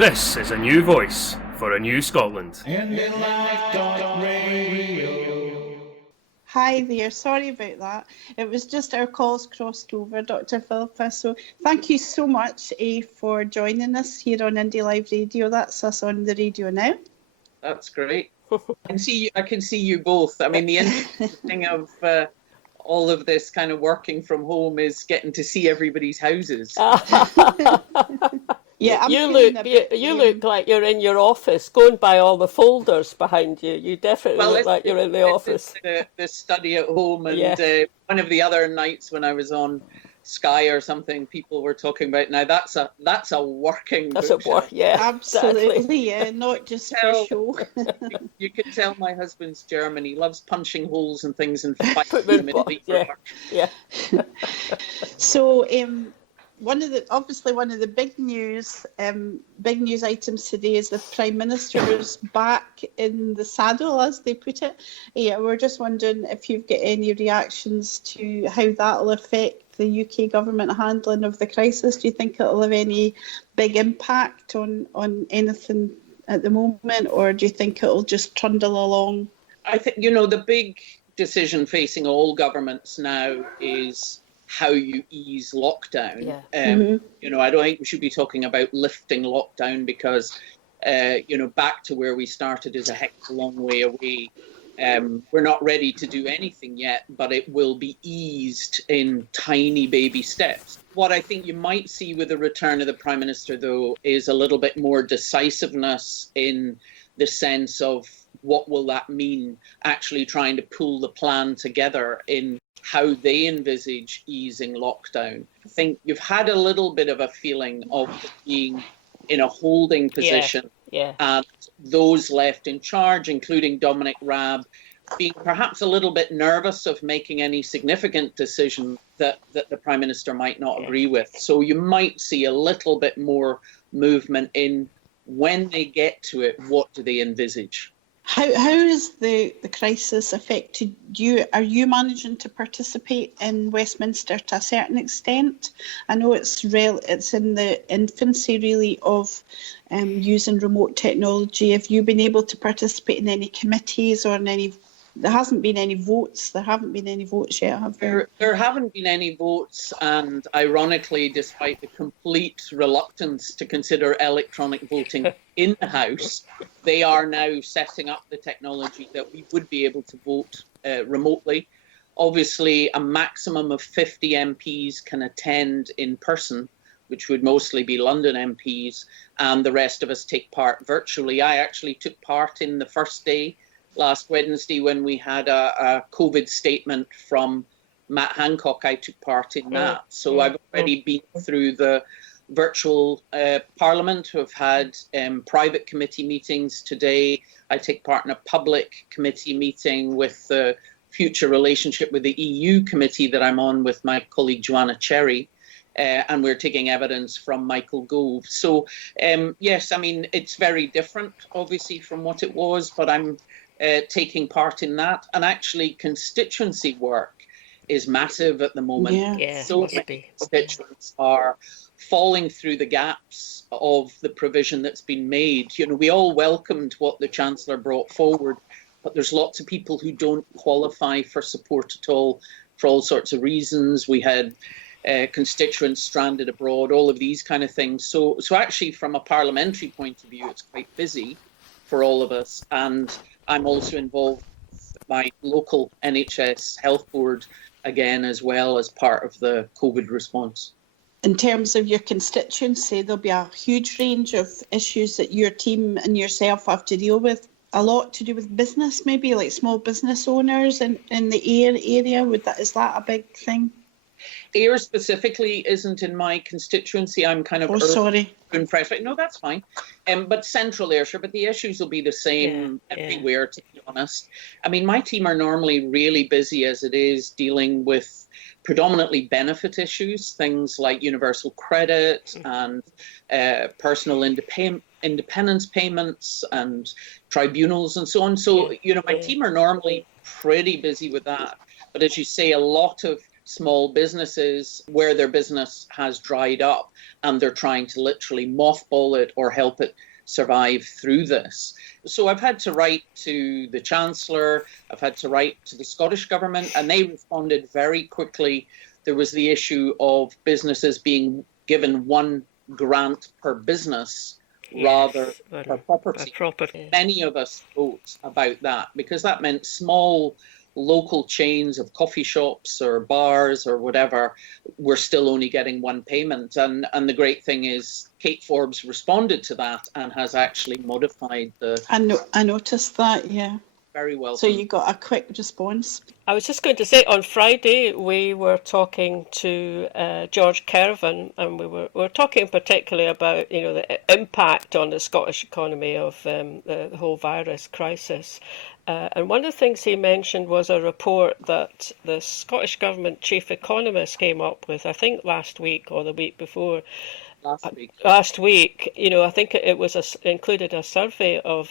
This is a new voice for a new Scotland. Indylive.radio. Hi there, sorry about that. It was just our calls crossed over, Dr Philippa. So thank you so much for joining us here on Indylive.radio. That's us on the radio now. That's great. I can see you both. I mean, the interesting thing of all of this kind of working from home is getting to see everybody's houses. Yeah, you look like you're in your office, going by all the folders behind you. You definitely look like you're in the office. The study at home, and one of the other nights when I was on Sky or something, people were talking about now that's a working. That's a work, yeah, absolutely, exactly. Yeah, not just for show. You can tell my husband's German. He loves punching holes and things and fighting them in yeah. So, one of the big news items today is the Prime Minister's back in the saddle, as they put it. Yeah, we're just wondering if you've got any reactions to how that will affect the UK government handling of the crisis. Do you think it'll have any big impact on anything at the moment, or do you think it'll just trundle along? I think, the big decision facing all governments now is how you ease lockdown. Yeah. I don't think we should be talking about lifting lockdown because, back to where we started is a heck of a long way away. We're not ready to do anything yet, but it will be eased in tiny baby steps. What I think you might see with the return of the Prime Minister, though, is a little bit more decisiveness in the sense of what will that mean, actually trying to pull the plan together in how they envisage easing lockdown. I think you've had a little bit of a feeling of being in a holding position, and those left in charge, including Dominic Raab, being perhaps a little bit nervous of making any significant decision that the Prime Minister might not agree with. So you might see a little bit more movement in when they get to it, what do they envisage? How has the crisis affected you? Are you managing to participate in Westminster to a certain extent? I know it's in the infancy really of using remote technology. Have you been able to participate in any committees or in any? There hasn't been any votes. There haven't been any votes yet, have there? There haven't been any votes, and ironically, despite the complete reluctance to consider electronic voting in the House, they are now setting up the technology that we would be able to vote remotely. Obviously, a maximum of 50 MPs can attend in person, which would mostly be London MPs, and the rest of us take part virtually. I actually took part in the first day last Wednesday when we had a COVID statement from Matt Hancock. I took part in that. So I've already been through the virtual Parliament. We've had private committee meetings today. I take part in a public committee meeting with the future relationship with the EU committee that I'm on with my colleague Joanna Cherry. And we're taking evidence from Michael Gove. So, yes, I mean, it's very different, obviously, from what it was, but I'm taking part in that. And actually, constituency work is massive at the moment. So many constituents are falling through the gaps of the provision that's been made. We all welcomed what the Chancellor brought forward, but there's lots of people who don't qualify for support at all for all sorts of reasons. We had constituents stranded abroad, all of these kind of things. So actually, from a parliamentary point of view, it's quite busy for all of us. And I'm also involved with my local NHS Health Board, again, as well as part of the COVID response. In terms of your constituency, there'll be a huge range of issues that your team and yourself have to deal with. A lot to do with business, maybe like small business owners in the area. Is that a big thing? Ayr specifically isn't in my constituency. I'm kind of Prestwick. No, that's fine. But Central Ayrshire, but the issues will be the same everywhere, to be honest. I mean, my team are normally really busy as it is dealing with predominantly benefit issues, things like universal credit and personal independence payments and tribunals and so on. So, my team are normally pretty busy with that. But as you say, a lot of small businesses where their business has dried up, and they're trying to literally mothball it or help it survive through this. So I've had to write to the Chancellor, I've had to write to the Scottish Government, and they responded very quickly. There was the issue of businesses being given one grant per business rather per property. Many of us wrote about that because that meant small local chains of coffee shops or bars or whatever were still only getting one payment. And the great thing is Kate Forbes responded to that and has actually modified the... I noticed that, yeah. Very well. So you got a quick response. I was just going to say, on Friday we were talking to George Kervin, and we were talking particularly about the impact on the Scottish economy of the whole virus crisis. And one of the things he mentioned was a report that the Scottish Government chief economist came up with, I think last week or the week before. Last week, I think it was included a survey of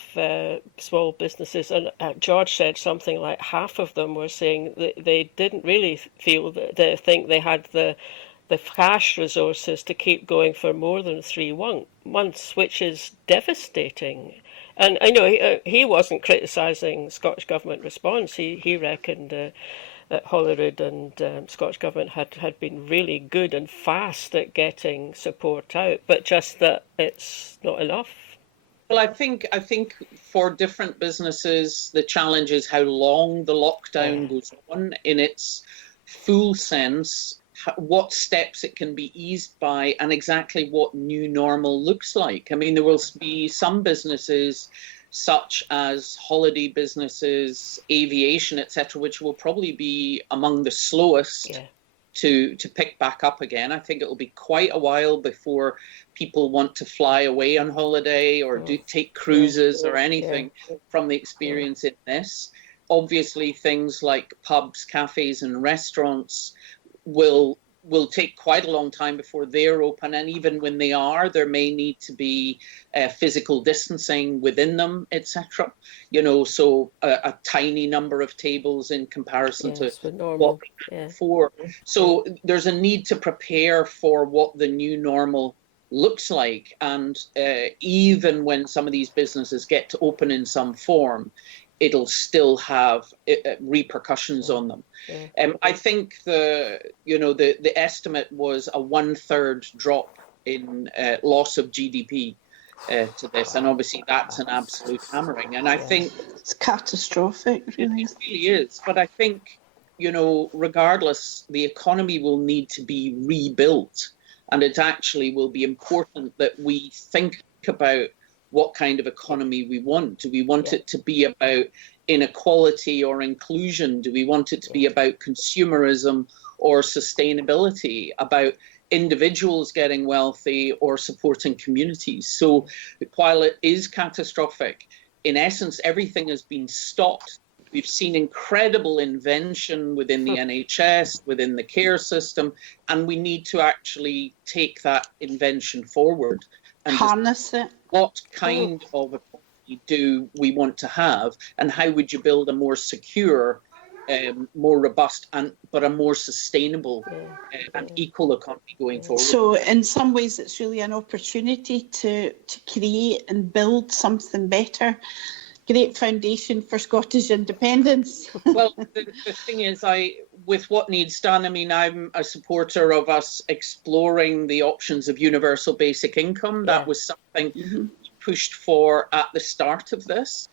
small businesses, and George said something like half of them were saying that they didn't really feel that they think they had the cash resources to keep going for more than 3 months, which is devastating. And I know he wasn't criticising Scottish Government response. He reckoned that Holyrood and Scottish Government had been really good and fast at getting support out, but just that it's not enough. Well, I think for different businesses, the challenge is how long the lockdown goes on in its full sense, what steps it can be eased by, and exactly what new normal looks like. I mean, there will be some businesses such as holiday businesses, aviation, etc., which will probably be among the slowest to pick back up again. I think it will be quite a while before people want to fly away on holiday or take cruises or anything from the experience in this. Obviously, things like pubs, cafes and restaurants will take quite a long time before they're open, and even when they are, there may need to be physical distancing within them, etc. So a tiny number of tables in comparison to what before. So there's a need to prepare for what the new normal looks like, and even when some of these businesses get to open in some form, it'll still have repercussions on them. I think the estimate was a 1/3 drop in loss of GDP to this, and obviously that's an absolute hammering. And I think it's catastrophic. Really. It really is. But I think regardless, the economy will need to be rebuilt, and it actually will be important that we think about what kind of economy we want. Do we want it to be about inequality or inclusion? Do we want it to be about consumerism or sustainability, about individuals getting wealthy or supporting communities? So while it is catastrophic, in essence, everything has been stopped. We've seen incredible invention within the NHS, within the care system, and we need to actually take that invention forward and harness it. What kind of economy do we want to have, and how would you build a more secure, more robust, but a more sustainable and equal economy going forward? So in some ways it's really an opportunity to create and build something better. Great foundation for Scottish independence. Well, the thing is, with what needs done, I mean, I'm a supporter of us exploring the options of universal basic income. That was something we pushed for at the start of this,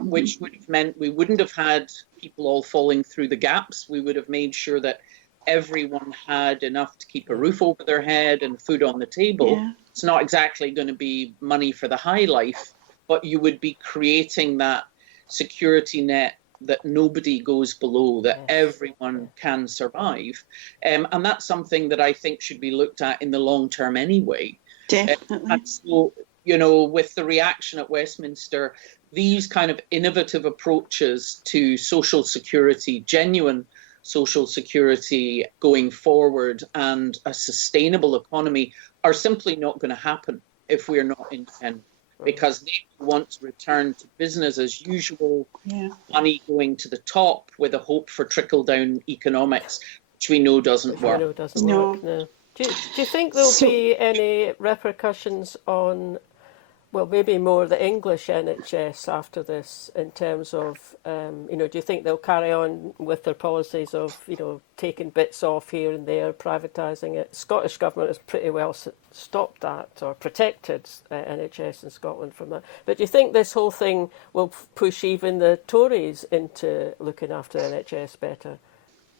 which would have meant we wouldn't have had people all falling through the gaps. We would have made sure that everyone had enough to keep a roof over their head and food on the table. It's not exactly going to be money for the high life, but you would be creating that security net that nobody goes below, that everyone can survive. And that's something that I think should be looked at in the long term anyway. Definitely. And so, with the reaction at Westminster, these kind of innovative approaches to social security, genuine social security going forward, and a sustainable economy are simply not going to happen if we're not independent. Because they want to return to business as usual, money going to the top with a hope for trickle-down economics, which which we know doesn't work. We know doesn't work, no. Do you think there'll be any repercussions on, well, maybe more the English NHS after this, in terms of, do you think they'll carry on with their policies of, taking bits off here and there, privatising it? Scottish Government has pretty well stopped that, or protected NHS in Scotland from that. But do you think this whole thing will push even the Tories into looking after NHS better?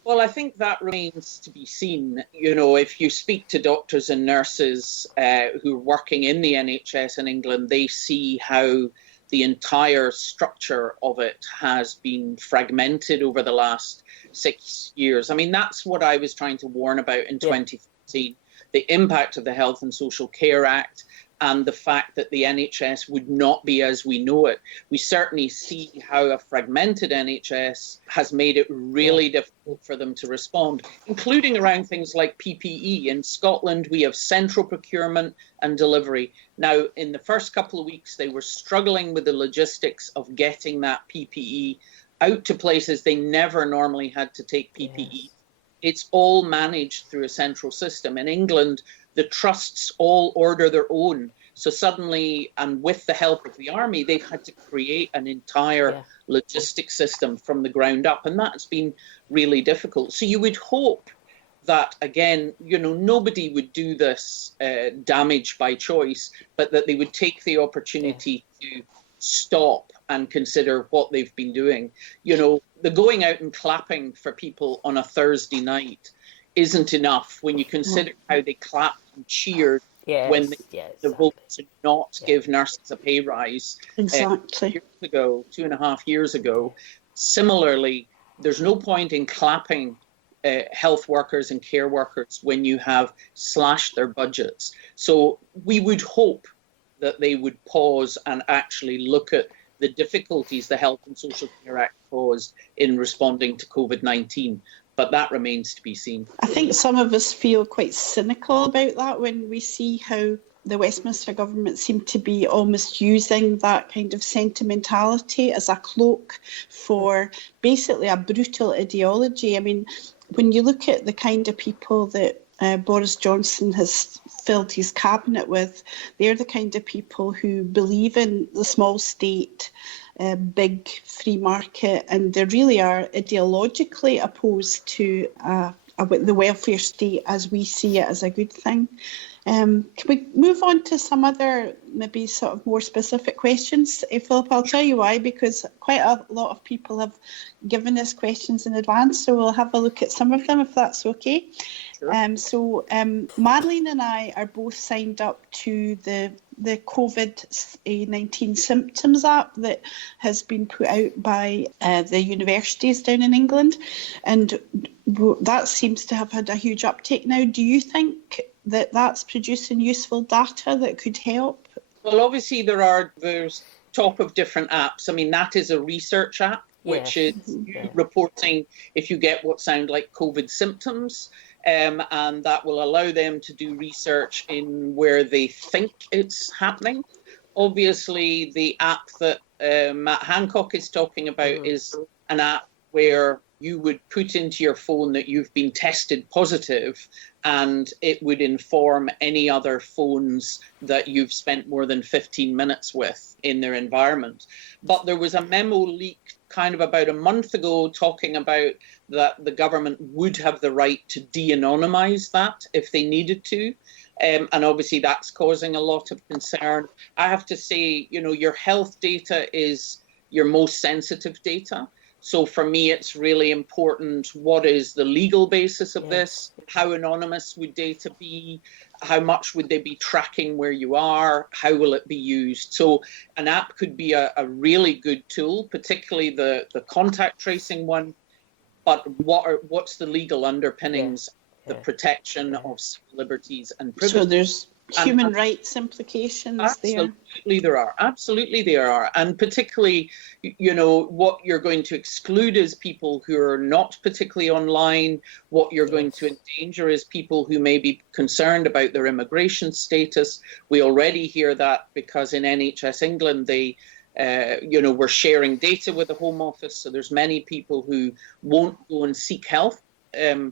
Well, I think that remains to be seen. If you speak to doctors and nurses who are working in the NHS in England, they see how the entire structure of it has been fragmented over the last 6 years. I mean, that's what I was trying to warn about in 2014, the impact of the Health and Social Care Act, and the fact that the NHS would not be as we know it. We certainly see how a fragmented NHS has made it really difficult for them to respond, including around things like PPE. In Scotland, we have central procurement and delivery. Now, in the first couple of weeks, they were struggling with the logistics of getting that PPE out to places they never normally had to take PPE. Yes. It's all managed through a central system. In England, the trusts all order their own. So suddenly, and with the help of the army, they've had to create an entire logistic system from the ground up. And that's been really difficult. So you would hope that, again, nobody would do this damage by choice, but that they would take the opportunity to stop and consider what they've been doing. The going out and clapping for people on a Thursday night isn't enough when you consider how they clapped and cheered when the vote to not give nurses a pay rise. Exactly. 2.5 years ago. Similarly, there's no point in clapping health workers and care workers when you have slashed their budgets. So we would hope that they would pause and actually look at the difficulties the Health and Social Care Act caused in responding to COVID-19. But that remains to be seen. I think some of us feel quite cynical about that when we see how the Westminster government seem to be almost using that kind of sentimentality as a cloak for basically a brutal ideology. I mean, when you look at the kind of people that Boris Johnson has filled his cabinet with, they're the kind of people who believe in the small state, big free market, and they really are ideologically opposed to the welfare state as we see it as a good thing. Can we move on to some other maybe sort of more specific questions? Philippa, I'll tell you why, because quite a lot of people have given us questions in advance, so we'll have a look at some of them if that's okay. Sure. Madeleine and I are both signed up to the COVID-19 symptoms app that has been put out by the universities down in England, and that seems to have had a huge uptake now. Do you think that that's producing useful data that could help? Well, obviously there's top of different apps. I mean, that is a research app, which is reporting if you get what sound like COVID symptoms. And that will allow them to do research in where they think it's happening. Obviously, the app that Matt Hancock is talking about is an app where you would put into your phone that you've been tested positive, and it would inform any other phones that you've spent more than 15 minutes with in their environment. But there was a memo leaked kind of about a month ago talking about that the government would have the right to de-anonymise that if they needed to. And obviously that's causing a lot of concern. I have to say, your health data is your most sensitive data. So for me, it's really important, what is the legal basis of this? How anonymous would data be? How much would they be tracking where you are? How will it be used? So an app could be a really good tool, particularly the contact tracing one. But what's the legal underpinnings, the protection of civil liberties and privacy? So there's human rights implications there. Absolutely there are. And particularly, what you're going to exclude is people who are not particularly online. What you're going to endanger is people who may be concerned about their immigration status. We already hear that because in NHS England, they we're sharing data with the Home Office. So there's many people who won't go and seek help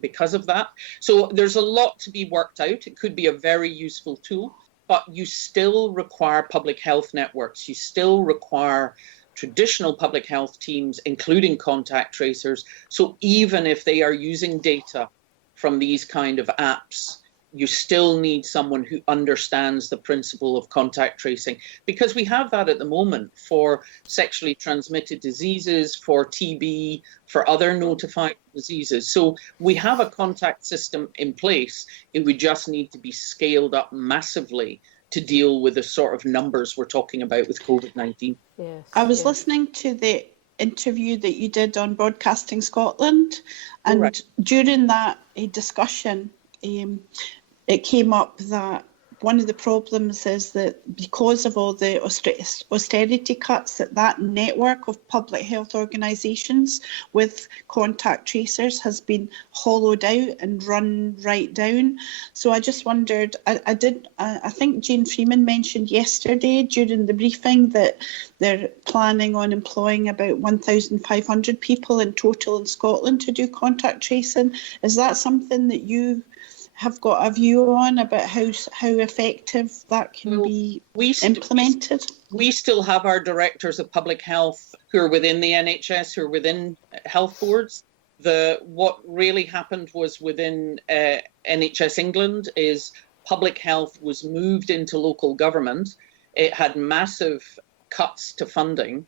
because of that. So there's a lot to be worked out. It could be a very useful tool, but you still require public health networks. You still require traditional public health teams, including contact tracers. So even if they are using data from these kind of apps, you still need someone who understands the principle of contact tracing, because we have that at the moment for sexually transmitted diseases, for TB, for other notified diseases. So we have a contact system in place. It would just need to be scaled up massively to deal with the sort of numbers we're talking about with COVID-19. Yes, I was listening to the interview that you did on Broadcasting Scotland, and during that discussion, it came up that one of the problems is that because of all the austerity cuts, that network of public health organisations with contact tracers has been hollowed out and run right down. So I just wondered, I think Jane Freeman mentioned yesterday during the briefing that they're planning on employing about 1,500 people in total in Scotland to do contact tracing. Is that something that you have got a view on about how effective that can be implemented? We still have our directors of public health who are within the NHS, who are within health boards. What really happened was within NHS England is public health was moved into local government. It had massive cuts to funding,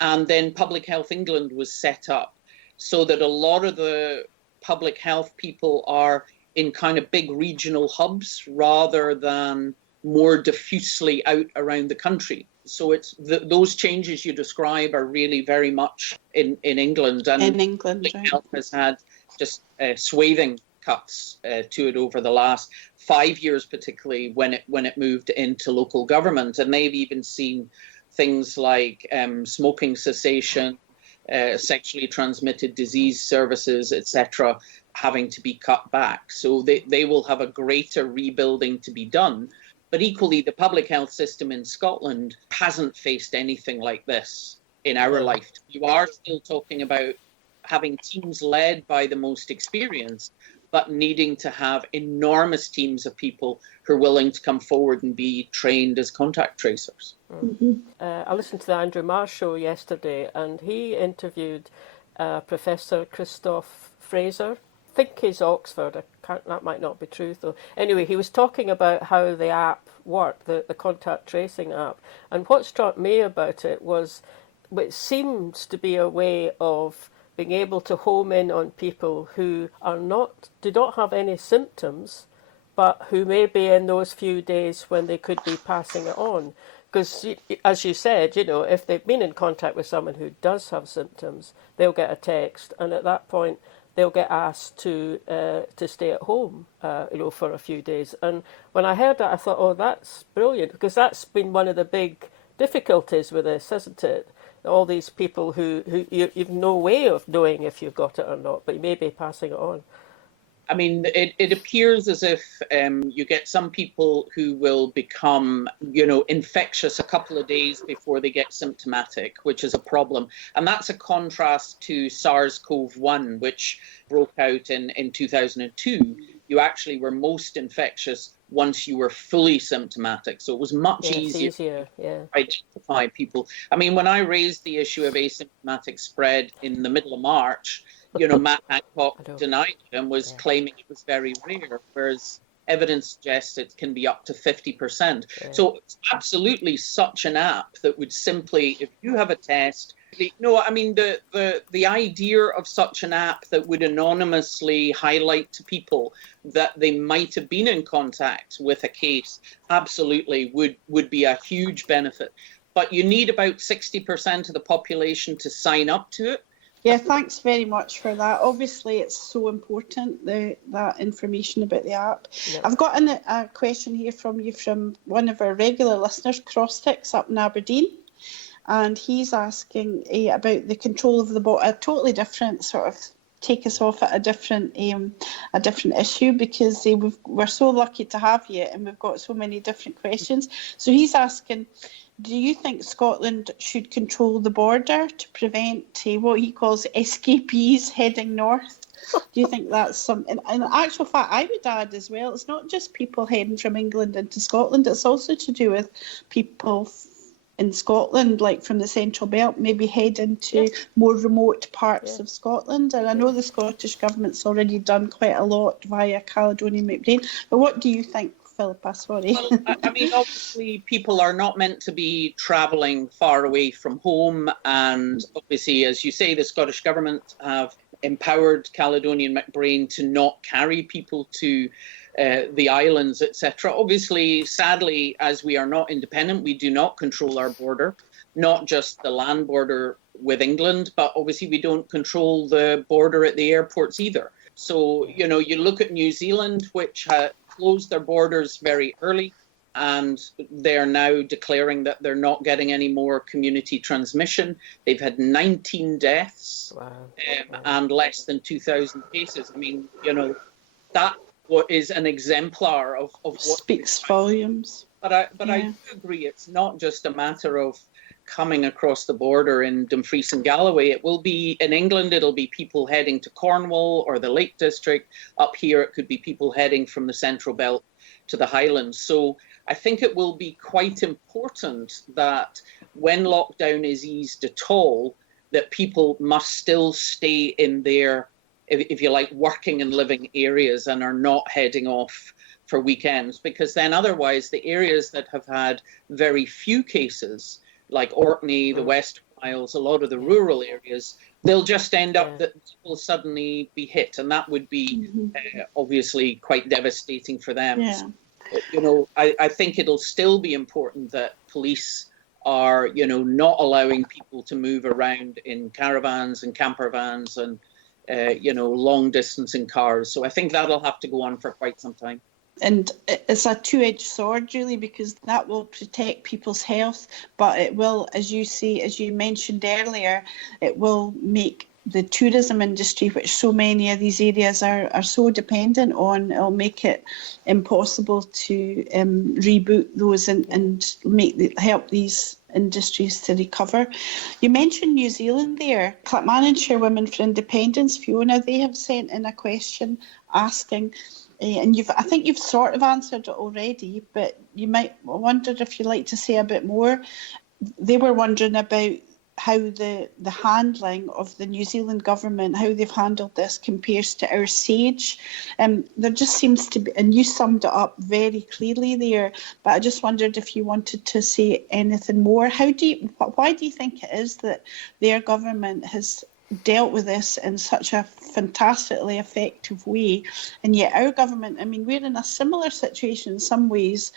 and then Public Health England was set up so that a lot of the public health people are in kind of big regional hubs rather than more diffusely out around the country. So it's those changes you describe are really very much in England. And in England, public health has had just swathing cuts to it over the last 5 years, particularly when it moved into local government. And they've even seen things like smoking cessation, sexually transmitted disease services, etc., having to be cut back. So they will have a greater rebuilding to be done. But equally, the public health system in Scotland hasn't faced anything like this in our lifetime. You are still talking about having teams led by the most experienced, but needing to have enormous teams of people who are willing to come forward and be trained as contact tracers. Mm-hmm. I listened to the Andrew Marr show yesterday, and he interviewed Professor Christoph Fraser. I think he's Oxford. That might not be true, though. Anyway, he was talking about how the app worked, the contact tracing app. And what struck me about it was it seems to be a way of being able to home in on people who do not have any symptoms, but who may be in those few days when they could be passing it on. Because, as you said, if they've been in contact with someone who does have symptoms, they'll get a text, and at that point, they'll get asked to stay at home, for a few days. And when I heard that, I thought, oh, that's brilliant, because that's been one of the big difficulties with this, isn't it? All these people who you've no way of knowing if you've got it or not, but you may be passing it on. I mean, it appears as if you get some people who will become, infectious a couple of days before they get symptomatic, which is a problem. And that's a contrast to SARS-CoV-1, which broke out in 2002. You actually were most infectious once you were fully symptomatic. So it was much easier to identify people. I mean, when I raised the issue of asymptomatic spread in the middle of March, Matt Hancock denied it and was claiming it was very rare, whereas evidence suggests it can be up to 50%. Yeah. So it's absolutely such an app that would simply, if you have a test, the idea of such an app that would anonymously highlight to people that they might have been in contact with a case absolutely would be a huge benefit. But you need about 60% of the population to sign up to it. Yeah, thanks very much for that. Obviously, it's so important, that information about the app. Yeah. I've got a question here from one of our regular listeners, Crosstix up in Aberdeen. And he's asking about the control of the body, a totally different sort of take us off at a different issue, because we're so lucky to have you and we've got so many different questions. So he's asking, do you think Scotland should control the border to prevent what he calls escapees heading north Do you think that's something? In actual fact, I would add as well, it's not just people heading from England into Scotland, it's also to do with people in Scotland, like from the Central Belt, maybe head into more remote parts of Scotland. And I know the Scottish Government's already done quite a lot via Caledonian McBrain. But what do you think, Philippa? Sorry. Well, I mean, obviously, people are not meant to be travelling far away from home. And obviously, as you say, the Scottish Government have empowered Caledonian McBrain to not carry people to the islands, etc. Obviously, sadly, as we are not independent, we do not control our border, not just the land border with England, but obviously we don't control the border at the airports either. So, you know, you look at New Zealand, which closed their borders very early, and they're now declaring that they're not getting any more community transmission. They've had 19 deaths and less than 2,000 cases. I mean, you know, that what is an exemplar of what speaks volumes. But I do agree, it's not just a matter of coming across the border in Dumfries and Galloway. It will be in England, it'll be people heading to Cornwall or the Lake District. Up here, it could be people heading from the Central Belt to the Highlands. So I think it will be quite important that when lockdown is eased at all, that people must still stay in their, if you like, working and living areas and are not heading off for weekends, because then otherwise the areas that have had very few cases, like Orkney, the West Isles, a lot of the rural areas, they'll just end up that people suddenly be hit, and that would be obviously quite devastating for them. Yeah. So, you know, I think it'll still be important that police are, you know, not allowing people to move around in caravans and camper vans and you know, long distance in cars. So I think that'll have to go on for quite some time. And it's a two-edged sword, really, because that will protect people's health, but it will, as you say, as you mentioned earlier, it will make the tourism industry, which so many of these areas are so dependent on, it'll make it impossible to reboot those and help these industries to recover. You mentioned New Zealand there. Clackmannanshire Women for Independence, Fiona, they have sent in a question asking, and I think you've sort of answered it already, but you might wonder if you'd like to say a bit more. They were wondering about how the handling of the New Zealand government, how they've handled this compares to our SAGE. There just seems to be, and you summed it up very clearly there, but I just wondered if you wanted to say anything more. Why do you think it is that their government has dealt with this in such a fantastically effective way, and yet our government, I mean, we're in a similar situation in some ways,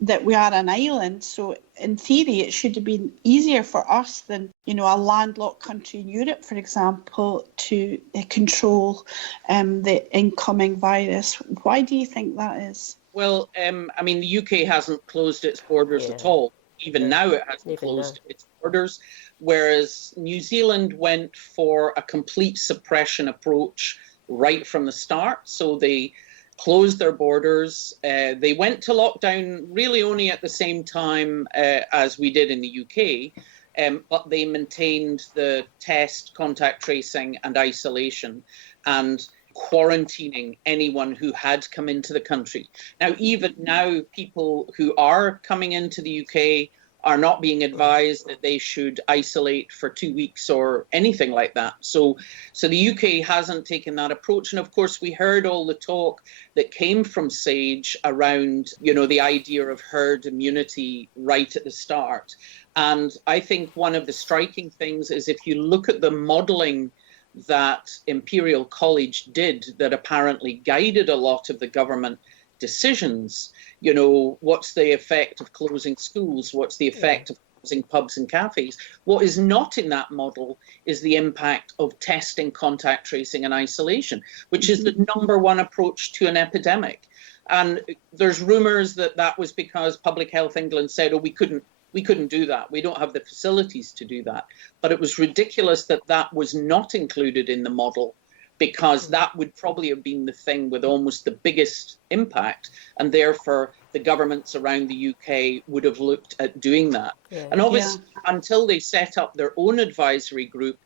that we are an island, so in theory it should have been easier for us than, you know, a landlocked country in Europe, for example, to control the incoming virus. Why do you think that is? Well, I mean, the UK hasn't closed its borders at all. Even now it hasn't closed its borders, whereas New Zealand went for a complete suppression approach right from the start. So they closed their borders. They went to lockdown really only at the same time as we did in the UK, but they maintained the test, contact tracing and isolation and quarantining anyone who had come into the country. Now, even now, people who are coming into the UK are not being advised that they should isolate for 2 weeks or anything like that. So the UK hasn't taken that approach. And of course, we heard all the talk that came from SAGE around, you know, the idea of herd immunity right at the start. And I think one of the striking things is if you look at the modelling that Imperial College did that apparently guided a lot of the government decisions, you know, what's the effect of closing schools? What's the effect of closing pubs and cafes? What is not in that model is the impact of testing, contact tracing and isolation, which is the number one approach to an epidemic. And there's rumours that that was because Public Health England said, oh, we couldn't do that. We don't have the facilities to do that. But it was ridiculous that that was not included in the model, because that would probably have been the thing with almost the biggest impact, and therefore the governments around the UK would have looked at doing that. And obviously, until they set up their own advisory group,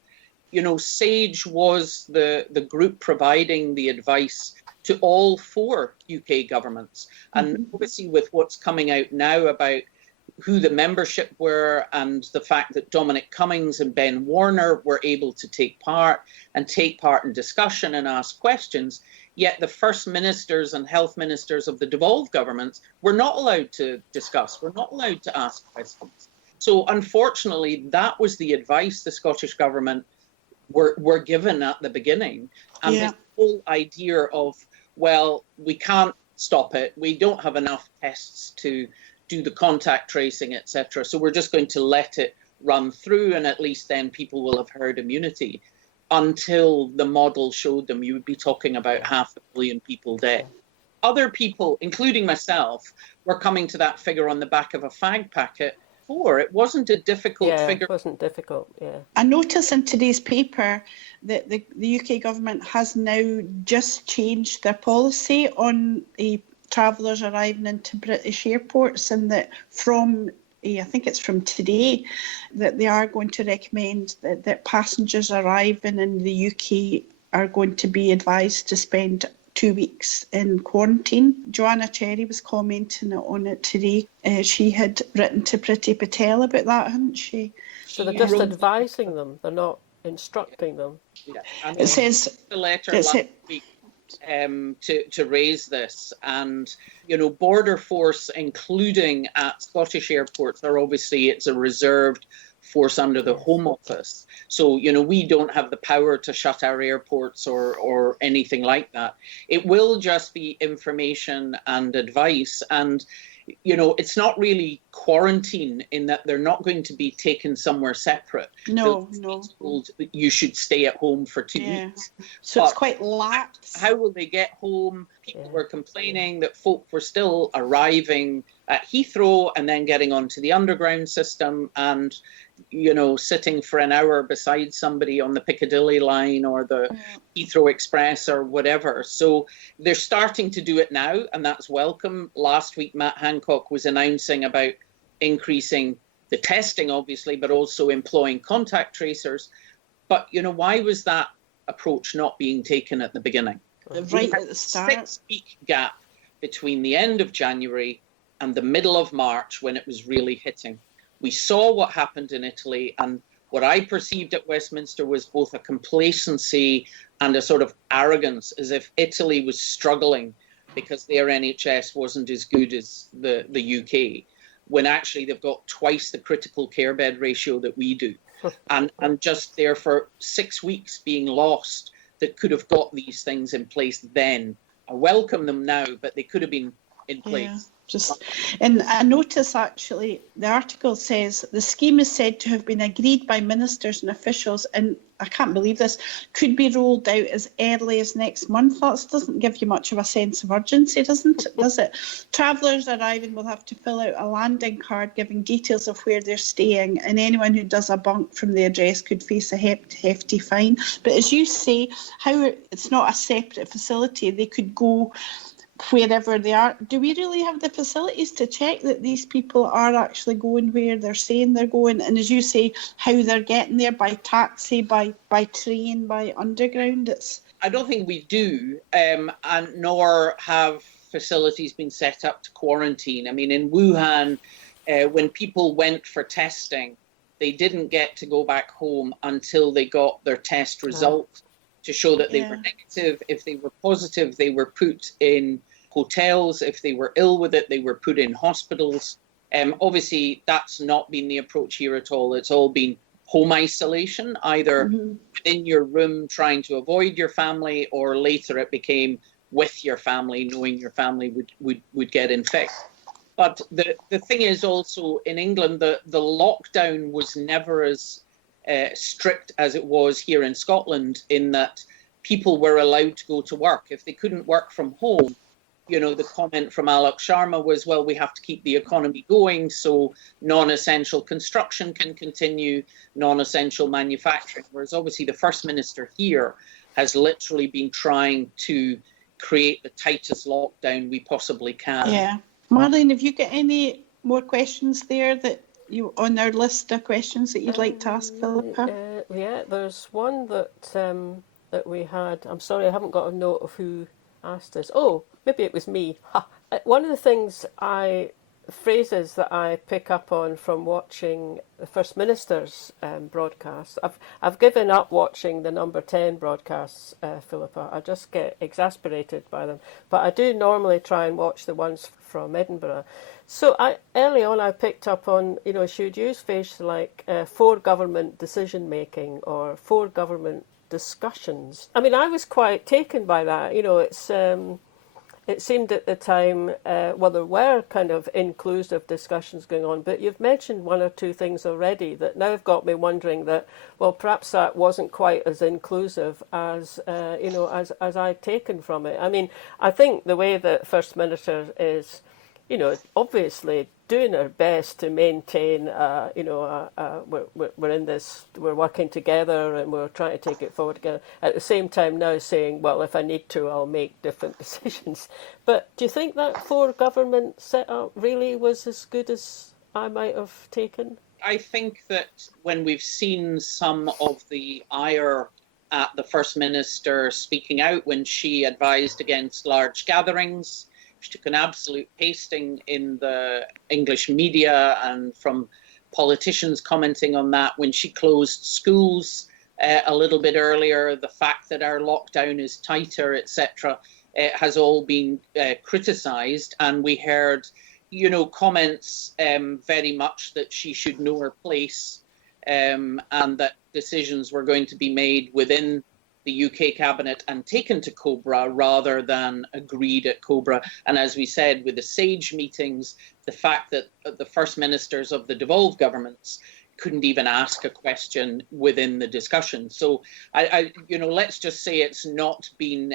SAGE was the group providing the advice to all 4 UK governments. And obviously with what's coming out now about who the membership were and the fact that Dominic Cummings and Ben Warner were able to take part in discussion and ask questions, yet the first ministers and health ministers of the devolved governments were not allowed to discuss, were not allowed to ask questions. So unfortunately, that was the advice the Scottish Government were given at the beginning. And this whole idea of, well, we can't stop it, we don't have enough tests to do the contact tracing, etc. So we're just going to let it run through, and at least then people will have herd immunity. Until the model showed them, you would be talking about 500,000 people dead. Other people, including myself, were coming to that figure on the back of a fag packet. It wasn't a difficult figure. It wasn't difficult, I notice in today's paper that the UK government has now just changed their policy on travellers arriving into British airports, and that from, I think it's from today, that they are going to recommend that passengers arriving in the UK are going to be advised to spend 2 weeks in quarantine. Joanna Cherry was commenting on it today. She had written to Priti Patel about that, hadn't she? So they're just advising them, they're not instructing them. Yeah. I mean, it says the letter last week to raise this, and Border Force, including at Scottish airports, it's a reserved force under the Home Office. So, we don't have the power to shut our airports or anything like that. It will just be information and advice. And, it's not really quarantine in that they're not going to be taken somewhere separate. No. Told you should stay at home for 2 weeks. So but it's quite lax. How will they get home? People were complaining that folk were still arriving at Heathrow and then getting onto the underground system and, sitting for an hour beside somebody on the Piccadilly line or the Heathrow Express or whatever. So they're starting to do it now, and that's welcome. Last week, Matt Hancock was announcing about increasing the testing, obviously, but also employing contact tracers. But, why was that approach not being taken at the beginning? Right at the start. 6-week gap between the end of January and the middle of March when it was really hitting. We saw what happened in Italy, and what I perceived at Westminster was both a complacency and a sort of arrogance, as if Italy was struggling because their NHS wasn't as good as the UK, when actually they've got twice the critical care bed ratio that we do. And just there for 6 weeks being lost that could have got these things in place then. I welcome them now, but they could have been in place. And I notice actually the article says the scheme is said to have been agreed by ministers and officials, and I can't believe this, could be rolled out as early as next month. That doesn't give you much of a sense of urgency, does it? Travellers arriving will have to fill out a landing card giving details of where they're staying, and anyone who does a bunk from the address could face a hefty fine. But as you say, how it's not a separate facility, they could go wherever they are. Do we really have the facilities to check that these people are actually going where they're saying they're going? And as you say, how they're getting there, by taxi, by train, by underground? I don't think we do, and nor have facilities been set up to quarantine. I mean, in Wuhan, when people went for testing, they didn't get to go back home until they got their test result to show that they were negative. If they were positive, they were put in hotels. If they were ill with it, they were put in hospitals. Obviously, that's not been the approach here at all. It's all been home isolation, either within your room trying to avoid your family, or later it became with your family, knowing your family would get infected. But the thing is also in England, the lockdown was never as strict as it was here in Scotland, in that people were allowed to go to work. If they couldn't work from home, the comment from Alok Sharma was, well, we have to keep the economy going, so non-essential construction can continue, non-essential manufacturing. Whereas obviously the First Minister here has literally been trying to create the tightest lockdown we possibly can. Yeah. Marlene, have you got any more questions there that you on our list of questions that you'd like to ask Philippa? Yeah, there's one that we had. I'm sorry, I haven't got a note of who asked us. Oh, maybe it was me. Ha. One of the phrases that I pick up on from watching the First Minister's broadcast. I've given up watching the Number 10 broadcasts, Philippa. I just get exasperated by them. But I do normally try and watch the ones from Edinburgh. So early on I picked up on, she would use phrases like for government decision making or for government discussions. I mean, I was quite taken by that. It seemed at the time, there were kind of inclusive discussions going on, but you've mentioned one or two things already that now have got me wondering that, well, perhaps that wasn't quite as inclusive as I'd taken from it. I mean, I think the way that First Minister is, obviously doing our best to maintain, we're in this, we're working together and we're trying to take it forward together. At the same time now saying, well, if I need to, I'll make different decisions. But do you think that for government setup really was as good as I might have taken? I think that when we've seen some of the ire at the First Minister speaking out when she advised against large gatherings, she took an absolute pasting in the English media and from politicians commenting on that when she closed schools a little bit earlier. The fact that our lockdown is tighter, etc., has all been criticised. And we heard, comments very much that she should know her place and that decisions were going to be made within the UK cabinet and taken to Cobra rather than agreed at Cobra. And as we said, with the SAGE meetings, the fact that the First Ministers of the devolved governments couldn't even ask a question within the discussion. So, let's just say it's not been,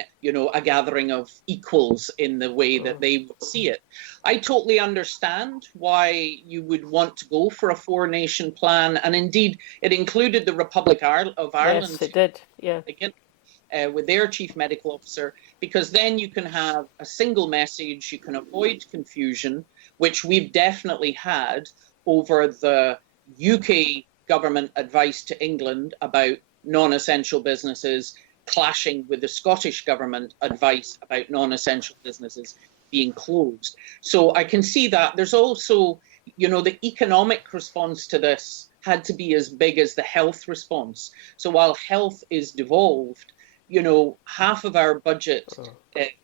a gathering of equals in the way that they would see it. I totally understand why you would want to go for a four-nation plan. And indeed, it included the Republic of Ireland. Yes, it did, yeah. Again, with their chief medical officer, because then you can have a single message, you can avoid confusion, which we've definitely had over the UK government advice to England about non-essential businesses clashing with the Scottish government advice about non-essential businesses being closed. So I can see that. There's also, the economic response to this had to be as big as the health response. So while health is devolved, half of our budget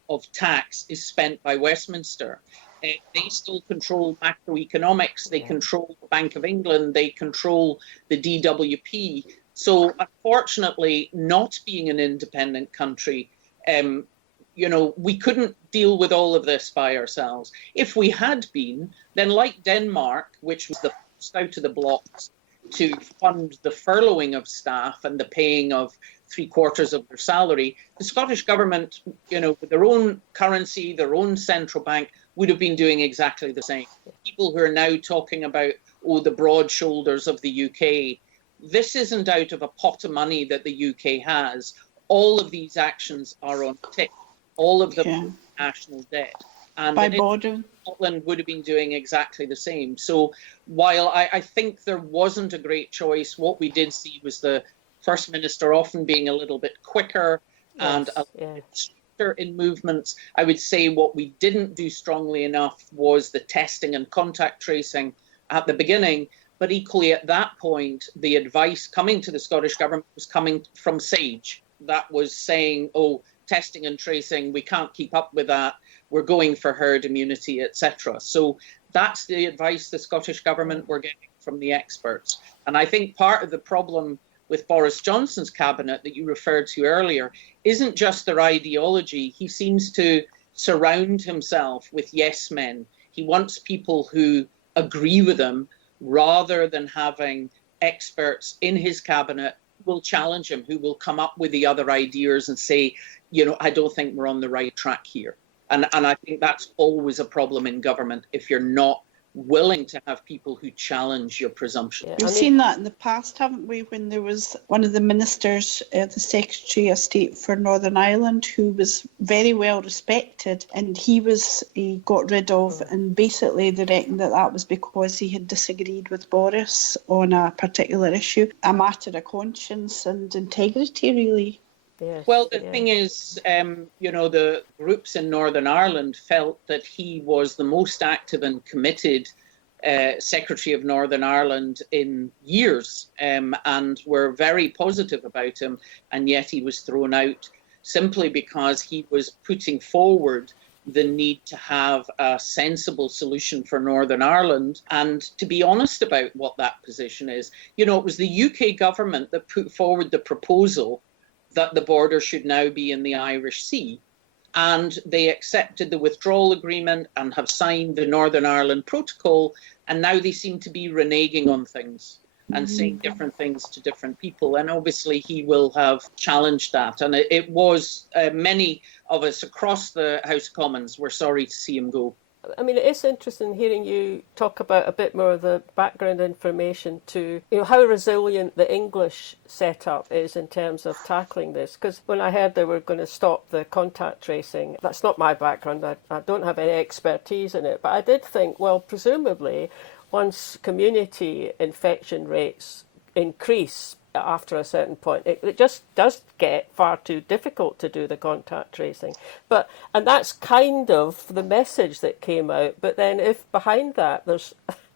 of tax is spent by Westminster. They still control macroeconomics. They control the Bank of England. They control the DWP. So unfortunately, not being an independent country, we couldn't deal with all of this by ourselves. If we had been, then like Denmark, which was the first out of the blocks to fund the furloughing of staff and the paying of 3/4 of their salary, the Scottish government, with their own currency, their own central bank, would have been doing exactly the same. People who are now talking about, the broad shoulders of the UK, this isn't out of a pot of money that the UK has. All of these actions are on tick, all of them national debt. And by border. Scotland would have been doing exactly the same. So while I think there wasn't a great choice, what we did see was the First Minister often being a little bit quicker and a little bit stricter in movements. I would say what we didn't do strongly enough was the testing and contact tracing at the beginning. But equally at that point, the advice coming to the Scottish government was coming from SAGE. That was saying, testing and tracing, we can't keep up with that. We're going for herd immunity, etc. So that's the advice the Scottish government were getting from the experts. And I think part of the problem with Boris Johnson's cabinet that you referred to earlier isn't just their ideology. He seems to surround himself with yes men. He wants people who agree with him rather than having experts in his cabinet who will challenge him, who will come up with the other ideas and say, I don't think we're on the right track here. And I think that's always a problem in government if you're not willing to have people who challenge your presumption. Yeah, We've seen that in the past, haven't we, when there was one of the ministers, the Secretary of State for Northern Ireland, who was very well respected, and he got rid of, and basically they reckoned that was because he had disagreed with Boris on a particular issue, a matter of conscience and integrity, really. Yes, well, the thing is, the groups in Northern Ireland felt that he was the most active and committed Secretary of Northern Ireland in years, and were very positive about him, and yet he was thrown out simply because he was putting forward the need to have a sensible solution for Northern Ireland. And to be honest about what that position is, it was the UK government that put forward the proposal that the border should now be in the Irish Sea. And they accepted the withdrawal agreement and have signed the Northern Ireland Protocol. And now they seem to be reneging on things and saying different things to different people. And obviously he will have challenged that. And it was many of us across the House of Commons were sorry to see him go. I mean, it is interesting hearing you talk about a bit more of the background information to, how resilient the English setup is in terms of tackling this. Because when I heard they were going to stop the contact tracing, that's not my background. I don't have any expertise in it. But I did think, well, presumably, once community infection rates increase after a certain point, it just does get far too difficult to do the contact tracing. And that's kind of the message that came out. But then if behind that there's,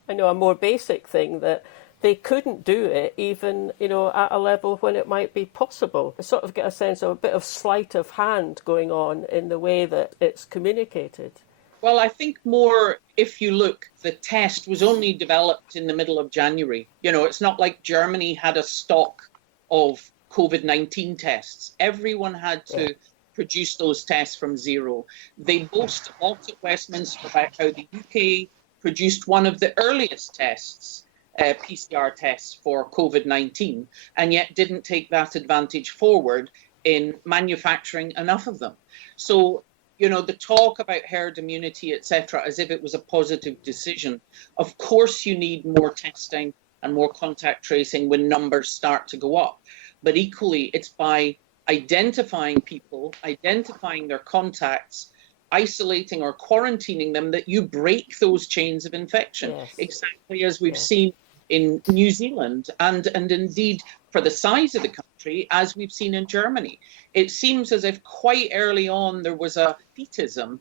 a more basic thing that they couldn't do it even, at a level when it might be possible. I sort of get a sense of a bit of sleight of hand going on in the way that it's communicated. Well, I think more, if you look, the test was only developed in the middle of January. It's not like Germany had a stock of COVID-19 tests. Everyone had to produce those tests from zero. They boast a lot at Westminster about how the UK produced one of the earliest tests, PCR tests for COVID-19, and yet didn't take that advantage forward in manufacturing enough of them. So, the talk about herd immunity, etc., as if it was a positive decision. Of course, you need more testing and more contact tracing when numbers start to go up. But equally, it's by identifying people, identifying their contacts, isolating or quarantining them, that you break those chains of infection. Yes. Exactly as we've seen in New Zealand and indeed for the size of the country, as we've seen in Germany. It seems as if quite early on there was a defeatism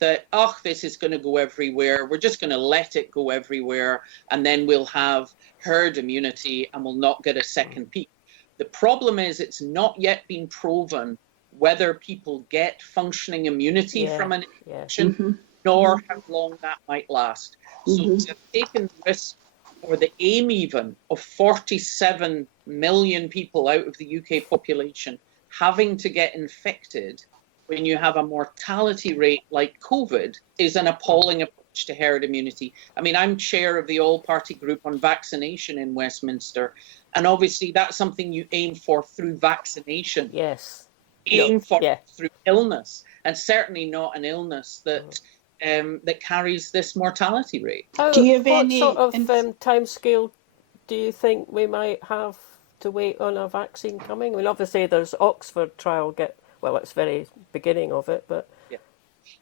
that, this is going to go everywhere. We're just going to let it go everywhere, and then we'll have herd immunity and we'll not get a second peak. The problem is it's not yet been proven whether people get functioning immunity from an infection, nor how long that might last. So they've taken the risk, or the aim even, of 47 million people out of the UK population having to get infected when you have a mortality rate like COVID is an appalling approach to herd immunity. I mean, I'm chair of the all-party group on vaccination in Westminster, and obviously that's something you aim for through vaccination. Yes. Aim for through illness, and certainly not an illness that that carries this mortality rate. Do you have any sort of timescale do you think we might have to wait on a vaccine coming? I mean, obviously there's Oxford trial it's very beginning of it, but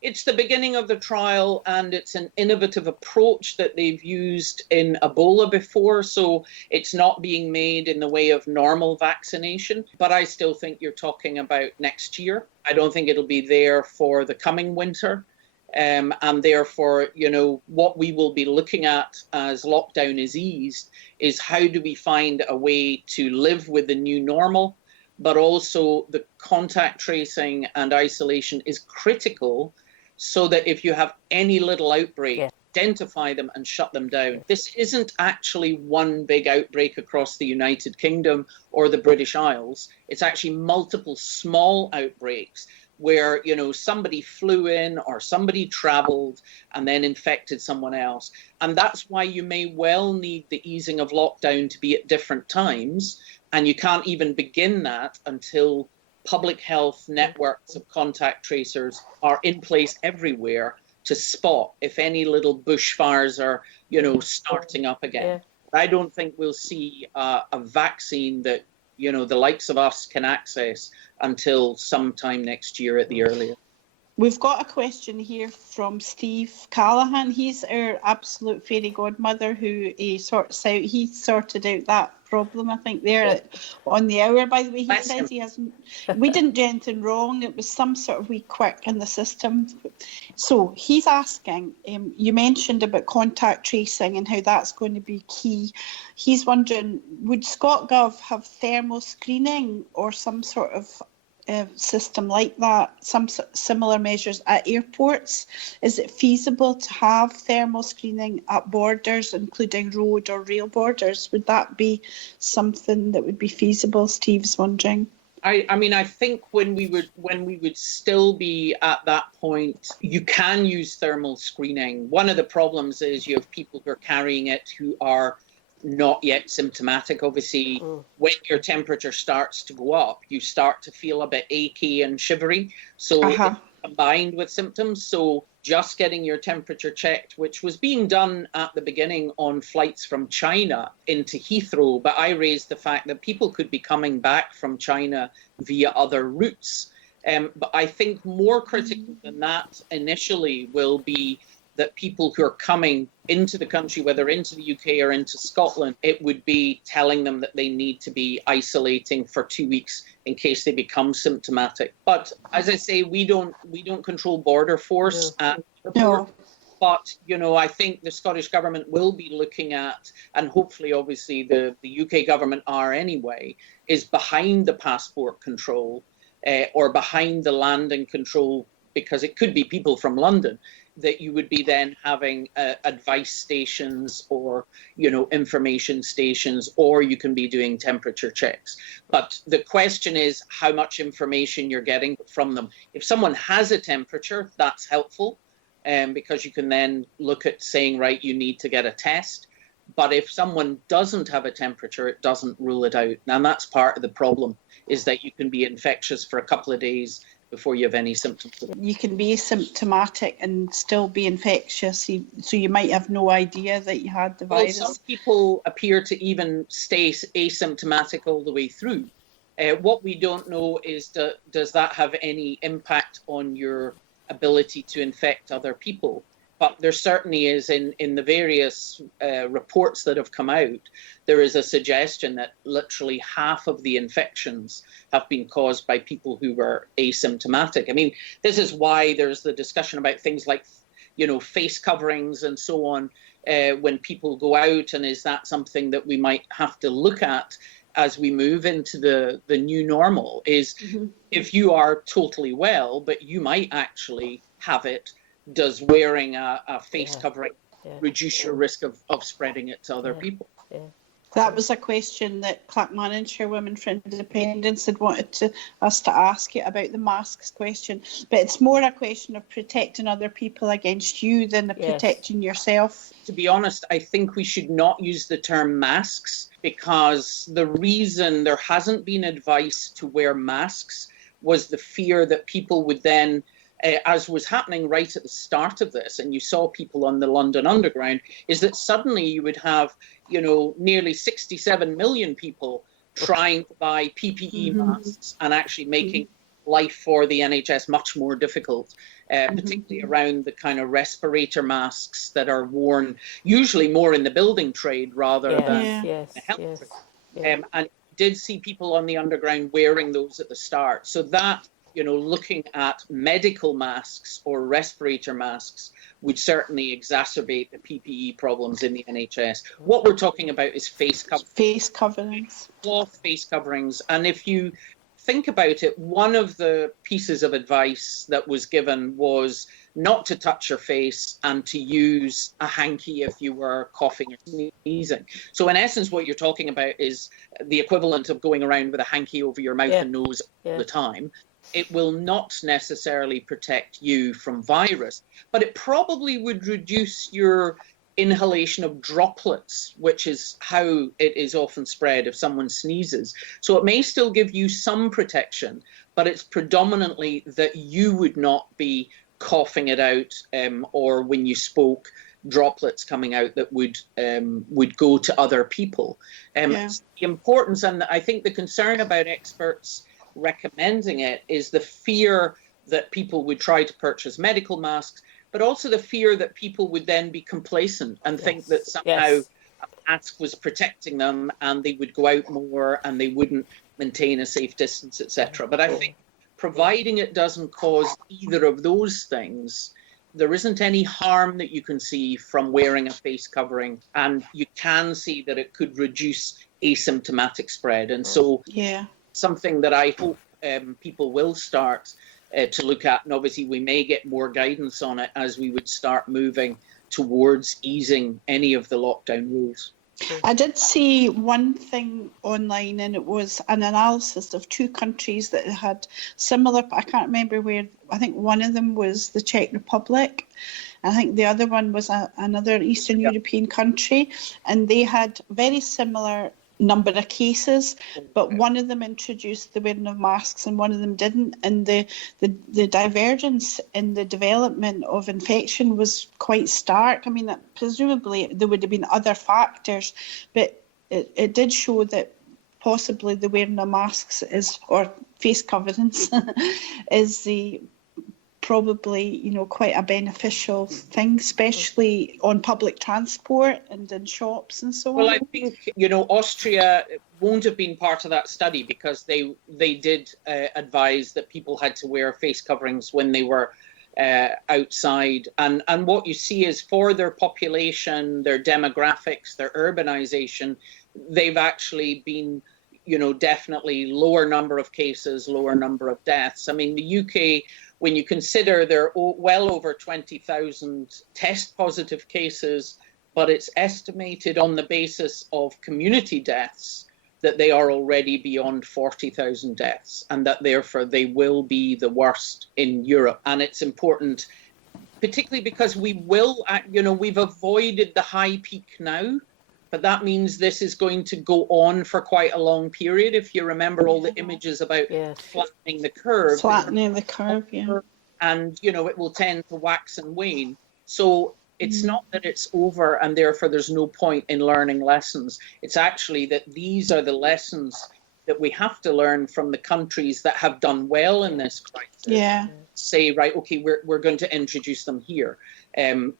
it's the beginning of the trial, and it's an innovative approach that they've used in Ebola before, so it's not being made in the way of normal vaccination. But I still think you're talking about next year. I don't think it'll be there for the coming winter. And therefore, what we will be looking at as lockdown is eased is how do we find a way to live with the new normal, but also the contact tracing and isolation is critical so that if you have any little outbreak, identify them and shut them down. This isn't actually one big outbreak across the United Kingdom or the British Isles. It's actually multiple small outbreaks where, somebody flew in or somebody traveled and then infected someone else. And that's why you may well need the easing of lockdown to be at different times. And you can't even begin that until public health networks of contact tracers are in place everywhere to spot if any little bushfires are, starting up again. Yeah. I don't think we'll see a vaccine that, the likes of us can access until sometime next year at the earliest. We've got a question here from Steve Callahan. He's our absolute fairy godmother who sorts out. He sorted out that problem, I think, there on the hour. By the way, he says he hasn't. We didn't do anything wrong. It was some sort of wee quirk in the system. So he's asking. You mentioned about contact tracing and how that's going to be key. He's wondering, would ScotGov have thermal screening or some sort of system like that, some similar measures at airports? Is it feasible to have thermal screening at borders, including road or rail borders? Would that be something that would be feasible? Steve's wondering. I mean, I think when we would still be at that point, you can use thermal screening. One of the problems is you have people who are carrying it who are not yet symptomatic. Obviously, when your temperature starts to go up, you start to feel a bit achy and shivery. So combined with symptoms, so just getting your temperature checked, which was being done at the beginning on flights from China into Heathrow, but I raised the fact that people could be coming back from China via other routes. But I think more critical than that initially will be that people who are coming into the country, whether into the UK or into Scotland, it would be telling them that they need to be isolating for 2 weeks in case they become symptomatic. But as I say, we don't control border force at the airport. But, I think the Scottish Government will be looking at, and hopefully, obviously, the UK Government are anyway, is behind the passport control or behind the landing control, because it could be people from London, that you would be then having advice stations or, information stations, or you can be doing temperature checks. But the question is how much information you're getting from them. If someone has a temperature, that's helpful, because you can then look at saying, right, you need to get a test. But if someone doesn't have a temperature, it doesn't rule it out. And that's part of the problem, is that you can be infectious for a couple of days before you have any symptoms. You can be asymptomatic and still be infectious, so you might have no idea that you had the virus. Well, some people appear to even stay asymptomatic all the way through. What we don't know is, does that have any impact on your ability to infect other people? But there certainly is, in the various reports that have come out, there is a suggestion that literally half of the infections have been caused by people who were asymptomatic. I mean, this is why there's the discussion about things like, face coverings and so on when people go out, and is that something that we might have to look at as we move into the new normal, is if you are totally well, but you might actually have it, does wearing a face covering reduce your risk of spreading it to other people? That was a question that Clackmannanshire Women for Independence had wanted us to ask you about, the masks question. But it's more a question of protecting other people against you than protecting yourself. To be honest, I think we should not use the term masks, because the reason there hasn't been advice to wear masks was the fear that people would then, as was happening right at the start of this, and you saw people on the London Underground, is that suddenly you would have, nearly 67 million people trying to buy PPE masks and actually making life for the NHS much more difficult, particularly around the kind of respirator masks that are worn usually more in the building trade rather than the health trade. And did see people on the Underground wearing those at the start. So that, looking at medical masks or respirator masks would certainly exacerbate the PPE problems in the NHS. What we're talking about is face coverings. Cloth face coverings. And if you think about it, one of the pieces of advice that was given was not to touch your face and to use a hanky if you were coughing or sneezing. So in essence, what you're talking about is the equivalent of going around with a hanky over your mouth and nose all the time. It will not necessarily protect you from virus, but it probably would reduce your inhalation of droplets, which is how it is often spread if someone sneezes. So it may still give you some protection, but it's predominantly that you would not be coughing it out, or when you spoke, droplets coming out that would go to other people. The importance, and I think the concern about experts recommending it, is the fear that people would try to purchase medical masks, but also the fear that people would then be complacent and think that somehow a mask was protecting them and they would go out more and they wouldn't maintain a safe distance, etc. But I think providing it doesn't cause either of those things, there isn't any harm that you can see from wearing a face covering, and you can see that it could reduce asymptomatic spread. And so something that I hope people will start to look at, and obviously we may get more guidance on it as we would start moving towards easing any of the lockdown rules. I did see one thing online, and it was an analysis of two countries that had similar, I can't remember where, I think one of them was the Czech Republic, and I think the other one was another Eastern European country, and they had very similar number of cases, but one of them introduced the wearing of masks and one of them didn't, and the divergence in the development of infection was quite stark. I mean, presumably there would have been other factors, but it did show that possibly the wearing of masks or face coverings is probably, quite a beneficial thing, especially on public transport and in shops and so on. Well, I think, Austria won't have been part of that study because they did advise that people had to wear face coverings when they were outside. And what you see is for their population, their demographics, their urbanization, they've actually been, definitely lower number of cases, lower number of deaths. I mean, the UK, when you consider there are well over 20,000 test positive cases, but it's estimated on the basis of community deaths that they are already beyond 40,000 deaths, and that therefore they will be the worst in Europe. And it's important, particularly because we've avoided the high peak now, but that means this is going to go on for quite a long period. If you remember all the images about flattening the curve. And, it will tend to wax and wane. So it's not that it's over and therefore there's no point in learning lessons. It's actually that these are the lessons that we have to learn from the countries that have done well in this crisis. Yeah. Say, right, okay, we're going to introduce them here.